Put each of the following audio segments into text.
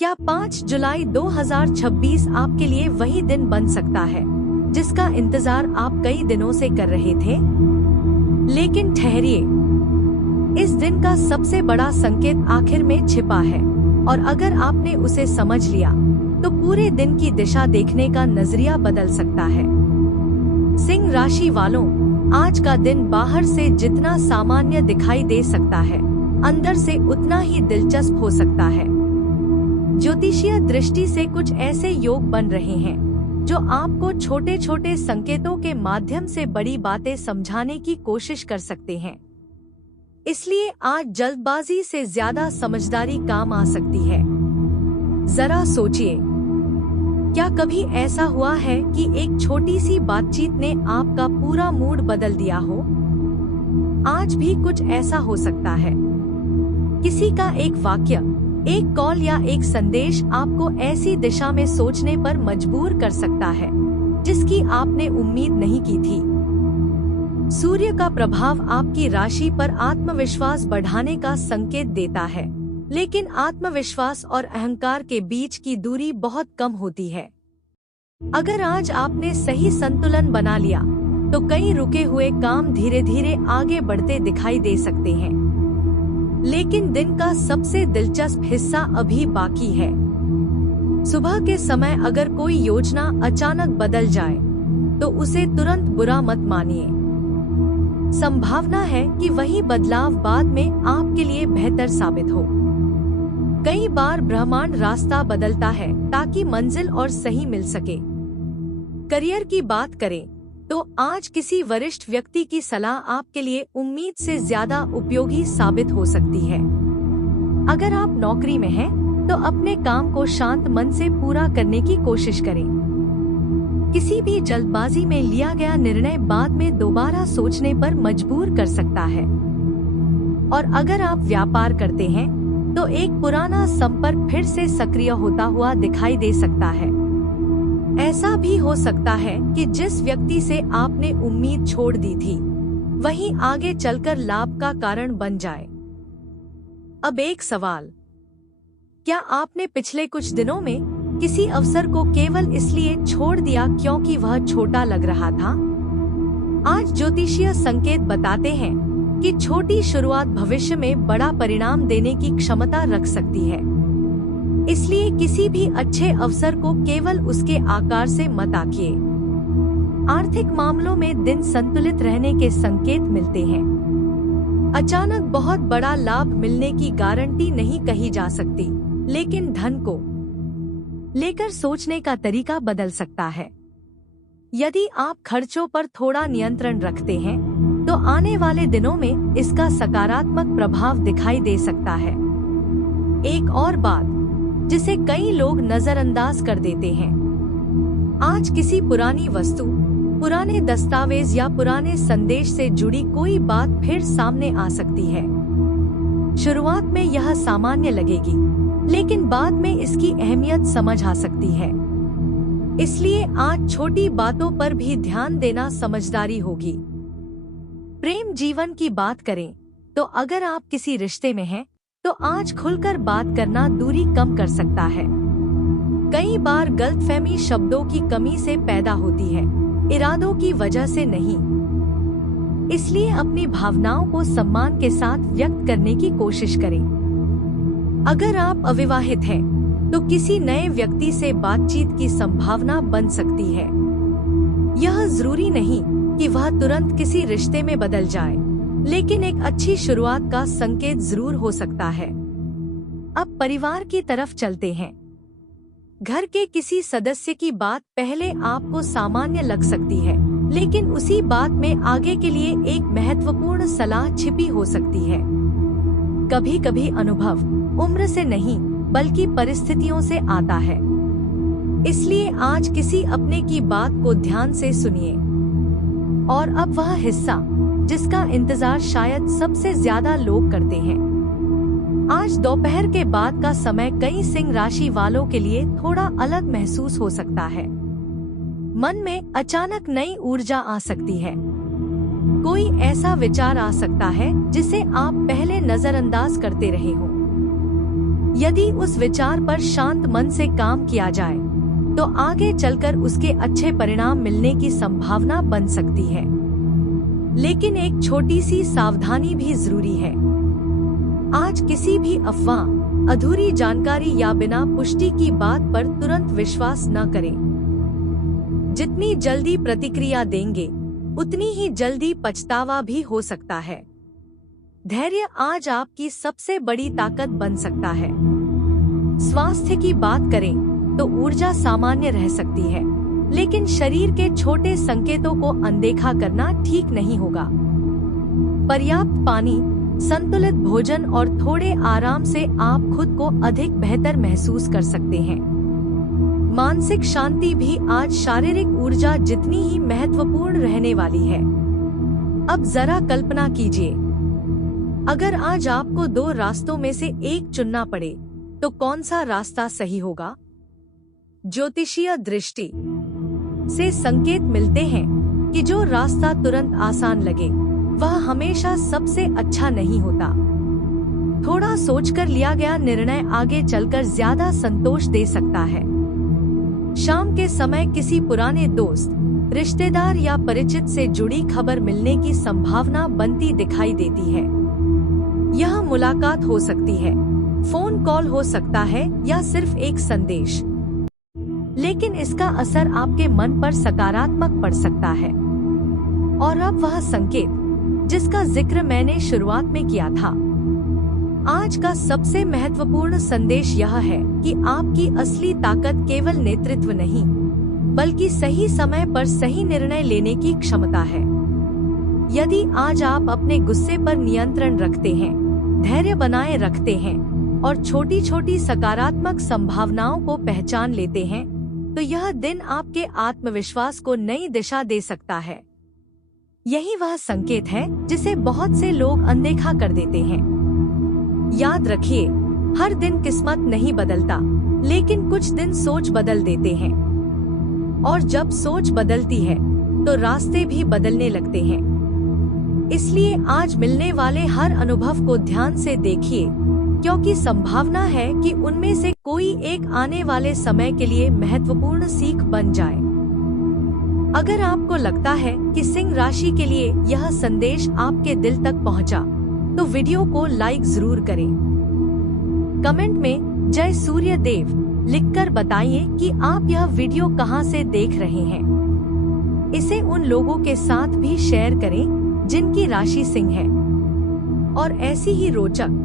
क्या 5 जुलाई 2026 आपके लिए वही दिन बन सकता है जिसका इंतजार आप कई दिनों से कर रहे थे? लेकिन ठहरिए, इस दिन का सबसे बड़ा संकेत आखिर में छिपा है, और अगर आपने उसे समझ लिया तो पूरे दिन की दिशा देखने का नजरिया बदल सकता है। सिंह राशि वालों, आज का दिन बाहर से जितना सामान्य दिखाई दे सकता है, अंदर से उतना ही दिलचस्प हो सकता है। ज्योतिषीय दृष्टि से कुछ ऐसे योग बन रहे हैं जो आपको छोटे छोटे संकेतों के माध्यम से बड़ी बातें समझाने की कोशिश कर सकते हैं। इसलिए आज जल्दबाजी से ज्यादा समझदारी काम आ सकती है। जरा सोचिए, क्या कभी ऐसा हुआ है कि एक छोटी सी बातचीत ने आपका पूरा मूड बदल दिया हो? आज भी कुछ ऐसा हो सकता है। किसी का एक वाक्य, एक कॉल या एक संदेश आपको ऐसी दिशा में सोचने पर मजबूर कर सकता है जिसकी आपने उम्मीद नहीं की थी। सूर्य का प्रभाव आपकी राशि पर आत्मविश्वास बढ़ाने का संकेत देता है, लेकिन आत्मविश्वास और अहंकार के बीच की दूरी बहुत कम होती है। अगर आज आपने सही संतुलन बना लिया तो कई रुके हुए काम धीरे धीरे आगे बढ़ते दिखाई दे सकते हैं। लेकिन दिन का सबसे दिलचस्प हिस्सा अभी बाकी है। सुबह के समय अगर कोई योजना अचानक बदल जाए तो उसे तुरंत बुरा मत मानिए। संभावना है कि वही बदलाव बाद में आपके लिए बेहतर साबित हो। कई बार ब्रह्मांड रास्ता बदलता है ताकि मंजिल और सही मिल सके। करियर की बात करें तो आज किसी वरिष्ठ व्यक्ति की सलाह आपके लिए उम्मीद से ज्यादा उपयोगी साबित हो सकती है। अगर आप नौकरी में हैं, तो अपने काम को शांत मन से पूरा करने की कोशिश करें। किसी भी जल्दबाजी में लिया गया निर्णय बाद में दोबारा सोचने पर मजबूर कर सकता है। और अगर आप व्यापार करते हैं, तो एक पुराना संपर्क फिर से सक्रिय होता हुआ दिखाई दे सकता है। ऐसा भी हो सकता है कि जिस व्यक्ति से आपने उम्मीद छोड़ दी थी, वही आगे चलकर लाभ का कारण बन जाए। अब एक सवाल, क्या आपने पिछले कुछ दिनों में किसी अवसर को केवल इसलिए छोड़ दिया क्योंकि वह छोटा लग रहा था? आज ज्योतिषीय संकेत बताते हैं कि छोटी शुरुआत भविष्य में बड़ा परिणाम देने की क्षमता रख सकती है। इसलिए किसी भी अच्छे अवसर को केवल उसके आकार से मत आंकिए। आर्थिक मामलों में दिन संतुलित रहने के संकेत मिलते हैं। अचानक बहुत बड़ा लाभ मिलने की गारंटी नहीं कही जा सकती, लेकिन धन को लेकर सोचने का तरीका बदल सकता है। यदि आप खर्चों पर थोड़ा नियंत्रण रखते हैं, तो आने वाले दिनों में इसका सकारात्मक प्रभाव दिखाई दे सकता है। एक और बात जिसे कई लोग नजरअंदाज कर देते हैं, आज किसी पुरानी वस्तु, पुराने दस्तावेज या पुराने संदेश से जुड़ी कोई बात फिर सामने आ सकती है। शुरुआत में यह सामान्य लगेगी, लेकिन बाद में इसकी अहमियत समझ आ सकती है। इसलिए आज छोटी बातों पर भी ध्यान देना समझदारी होगी। प्रेम जीवन की बात करें तो अगर आप किसी रिश्ते में हैं, तो आज खुलकर बात करना दूरी कम कर सकता है। कई बार गलतफहमी शब्दों की कमी से पैदा होती है, इरादों की वजह से नहीं। इसलिए अपनी भावनाओं को सम्मान के साथ व्यक्त करने की कोशिश करें। अगर आप अविवाहित हैं, तो किसी नए व्यक्ति से बातचीत की संभावना बन सकती है। यह जरूरी नहीं कि वह तुरंत किसी रिश्ते में बदल जाए, लेकिन एक अच्छी शुरुआत का संकेत जरूर हो सकता है। अब परिवार की तरफ चलते हैं। घर के किसी सदस्य की बात पहले आपको सामान्य लग सकती है, लेकिन उसी बात में आगे के लिए एक महत्वपूर्ण सलाह छिपी हो सकती है। कभी कभी अनुभव उम्र से नहीं, बल्कि परिस्थितियों से आता है। इसलिए आज किसी अपने की बात को ध्यान से सुनिए। और अब वह हिस्सा जिसका इंतजार शायद सबसे ज्यादा लोग करते हैं। आज दोपहर के बाद का समय कई सिंह राशि वालों के लिए थोड़ा अलग महसूस हो सकता है। मन में अचानक नई ऊर्जा आ सकती है। कोई ऐसा विचार आ सकता है जिसे आप पहले नजरअंदाज करते रहे हो। यदि उस विचार पर शांत मन से काम किया जाए तो आगे चलकर उसके अच्छे परिणाम मिलने की संभावना बन सकती है। लेकिन एक छोटी सी सावधानी भी जरूरी है। आज किसी भी अफवाह, अधूरी जानकारी या बिना पुष्टि की बात पर तुरंत विश्वास न करें। जितनी जल्दी प्रतिक्रिया देंगे उतनी ही जल्दी पछतावा भी हो सकता है। धैर्य आज आपकी सबसे बड़ी ताकत बन सकता है। स्वास्थ्य की बात करें तो ऊर्जा सामान्य रह सकती है, लेकिन शरीर के छोटे संकेतों को अनदेखा करना ठीक नहीं होगा। पर्याप्त पानी, संतुलित भोजन और थोड़े आराम से आप खुद को अधिक बेहतर महसूस कर सकते हैं। मानसिक शांति भी आज शारीरिक ऊर्जा जितनी ही महत्वपूर्ण रहने वाली है। अब जरा कल्पना कीजिए, अगर आज आपको 2 रास्तों में से एक चुनना पड़े तो कौन सा रास्ता सही होगा? ज्योतिषीय दृष्टि से संकेत मिलते हैं कि जो रास्ता तुरंत आसान लगे वह हमेशा सबसे अच्छा नहीं होता। थोड़ा सोचकर लिया गया निर्णय आगे चलकर ज्यादा संतोष दे सकता है। शाम के समय किसी पुराने दोस्त, रिश्तेदार या परिचित से जुड़ी खबर मिलने की संभावना बनती दिखाई देती है। यह मुलाकात हो सकती है, फोन कॉल हो सकता है या सिर्फ एक संदेश, लेकिन इसका असर आपके मन पर सकारात्मक पड़ सकता है। और अब वह संकेत जिसका जिक्र मैंने शुरुआत में किया था। आज का सबसे महत्वपूर्ण संदेश यह है कि आपकी असली ताकत केवल नेतृत्व नहीं, बल्कि सही समय पर सही निर्णय लेने की क्षमता है। यदि आज आप अपने गुस्से पर नियंत्रण रखते हैं, धैर्य बनाए रखते हैं और छोटी छोटी सकारात्मक संभावनाओं को पहचान लेते हैं, तो यह दिन आपके आत्मविश्वास को नई दिशा दे सकता है। यही वह संकेत है जिसे बहुत से लोग अनदेखा कर देते हैं। याद रखिए, हर दिन किस्मत नहीं बदलता, लेकिन कुछ दिन सोच बदल देते हैं। और जब सोच बदलती है तो रास्ते भी बदलने लगते हैं। इसलिए आज मिलने वाले हर अनुभव को ध्यान से देखिए, क्योंकि संभावना है कि उनमें से कोई एक आने वाले समय के लिए महत्वपूर्ण सीख बन जाए। अगर आपको लगता है कि सिंह राशि के लिए यह संदेश आपके दिल तक पहुंचा, तो वीडियो को लाइक जरूर करें। कमेंट में जय सूर्य देव लिखकर बताइए कि आप यह वीडियो कहां से देख रहे हैं। इसे उन लोगों के साथ भी शेयर करें जिनकी राशि सिंह है। और ऐसी ही रोचक,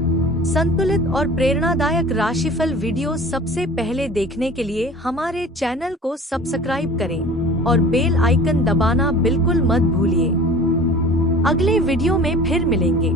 संतुलित और प्रेरणादायक राशिफल वीडियो सबसे पहले देखने के लिए हमारे चैनल को सब्सक्राइब करें और बेल आइकन दबाना बिल्कुल मत भूलिए। अगले वीडियो में फिर मिलेंगे।